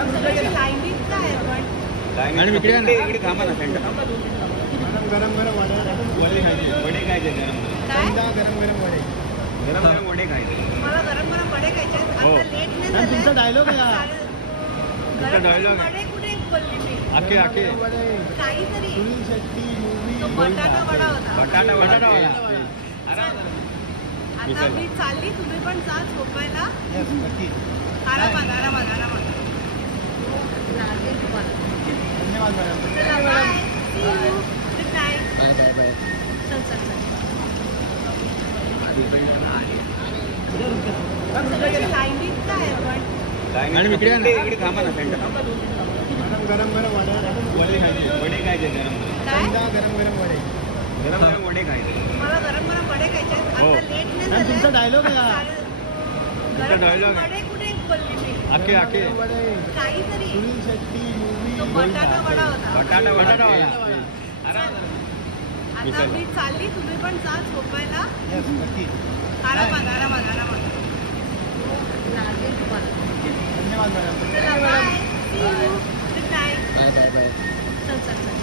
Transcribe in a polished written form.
लाईनीत काय आहे पण मॅडम इकडे थांबा ना सेंटर. गरम गरम वडे वडे खायचे, वडे खायचे गरम काय गरम गरम वडे गरम गरम वडे खायचे. मला गरम गरम वडे खायचे आहेत. हो. आता लेट नाही मॅम, तुमचा झालंय. dialogue आहे हा. गरम गरम dialogue आहे. वडे कुठे बोलली मी आखे आखे वडे काहीतरी सुनील शेट्टी मूवी तो बटाटा वडा होता. बटाटा बटाटा वडा. वडा. आता मी चालली, तुम्ही पण जा झोपायला. Yes, नक्की. आरामात आरामात आरामात लागेल तुम्हाला. धन्यवाद मॅडम. चला bye. See you. Good night. Bye bye bye. चल चल चल. लाईनीत काय आहे पण मॅडम इकडे थांबा ना सेंटर. मॅडम गरम गरम वडे वडे खायचे, वडे खायचे गरम काय गरम गरम वडे गरम गरम वडे खायचे. मला गरम गरम वडे खायचे आहेत. हो. आता लेट नाही मॅम, तुमचा झालंय. dialogue आहे हा. गरम dialogue गरम आहे. वडे कुठे बोलली मी आखे आखे वडे काहीतरी सुनील शेट्टी मूवी तो बटाटा वडा होता. बटाटा वडा. आता मी चालली, तुम्ही पण जा झोपायला. Yes, नक्की. आरामात आरामात आरामात लागेल तुम्हाला. धन्यवाद मॅडम. चला bye. See you. Good night. Bye bye bye. चल चल चल.